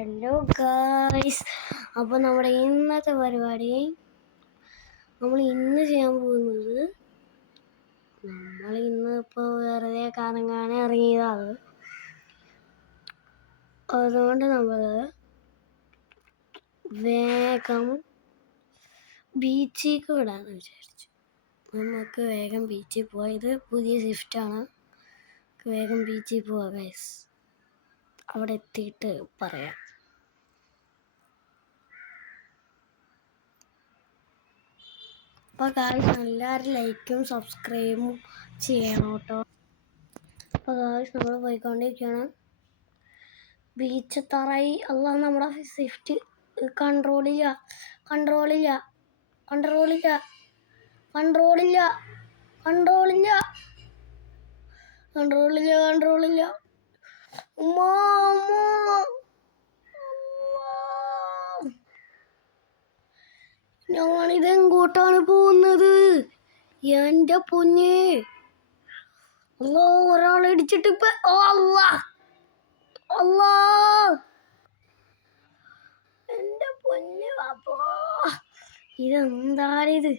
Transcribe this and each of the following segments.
Hello guys, അപ്പോൾ നമ്മുടെ ഇന്നത്തെ പരിപാടി നമ്മൾ ഇന്ന് ചെയ്യാൻ പോകുന്നത് ഇപ്പോൾ വെറുതെ കറങ്ങാൻ ഇറങ്ങിയതാണ്. അതുകൊണ്ട് നമ്മൾ വേഗം ബീച്ചിലേക്ക് വിടാമെന്ന് വിചാരിച്ചു. നമുക്ക് വേഗം ബീച്ചിൽ പോവാം. ഇത് പുതിയ സ്വിഫ്റ്റാണ്. വേഗം ബീച്ചിൽ പോവാം ഗൈസ്. അവിടെ എത്തിയിട്ട് പറയാം. അപ്പോൾ ഗായ്സ്, എല്ലാവരും ലൈക്കും സബ്സ്ക്രൈബും ചെയ്യണം കേട്ടോ. അപ്പോൾ ഗായ്സ്, നമ്മൾ പോയിക്കൊണ്ടിരിക്കുകയാണ്. ബീച്ച് തറയി അല്ല, നമ്മുടെ സ്വിഫ്റ്റ് കൺട്രോളില്ല. ഞാനിതെങ്ങോട്ടാണ് പോകുന്നത്? എൻ്റെ പൊന്നേ, അല്ലോ, ഒരാളെ ഇടിച്ചിട്ട് ഇപ്പൊ എൻ്റെ പൊന്നെ പാപ്പോ, ഇതെന്താണിത്?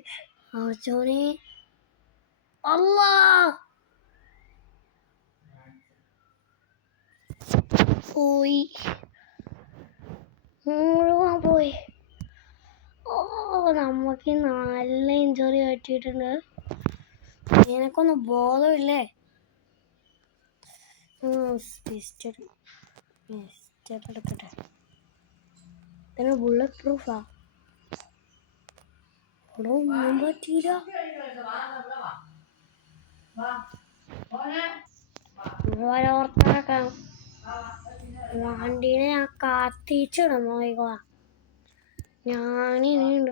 ആച്ചോനെ, പോയി, മുഴുവൻ പോയി. നമുക്ക് നല്ല ഇഞ്ചുറി പറ്റിയിട്ടുണ്ട്. നിനക്കൊന്നും ബോധമില്ലേ? എടുക്കട്ടെ. ഇതിന് ബുള്ളറ്റ് പ്രൂഫാ. ഒന്നും പറ്റിയില്ല. ഓർത്താക്കാം. വണ്ടീനെ ഞാൻ കത്തിച്ചിടും. നോയിക്കോളാം. ഞാനിനിയുണ്ട്.